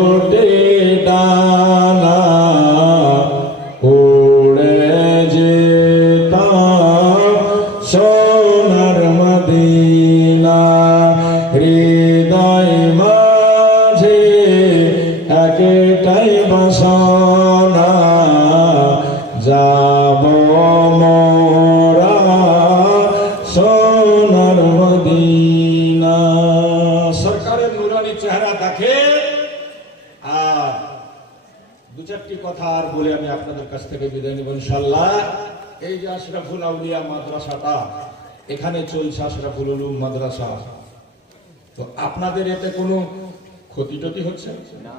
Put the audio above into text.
ফুটে ডানা উড়ে যেতাম সোনার মদিনা হৃদয় মাঝে একটাই বাসনা যাব মোরা সোনার মদিনা। সরকারের নুরানি চেহারা দেখে আর দু চারটি কথা আর বলে আমি আপনাদের কাছ থেকে বিদায় নেব ইনশাআল্লাহ। এই যে আশরাফুল আউলিয়া মাদ্রাসাটা এখানে চলছে, আশরাফুল উলুম মাদ্রাসা, তো আপনাদের এতে কোনো ক্ষতি টতি হচ্ছে?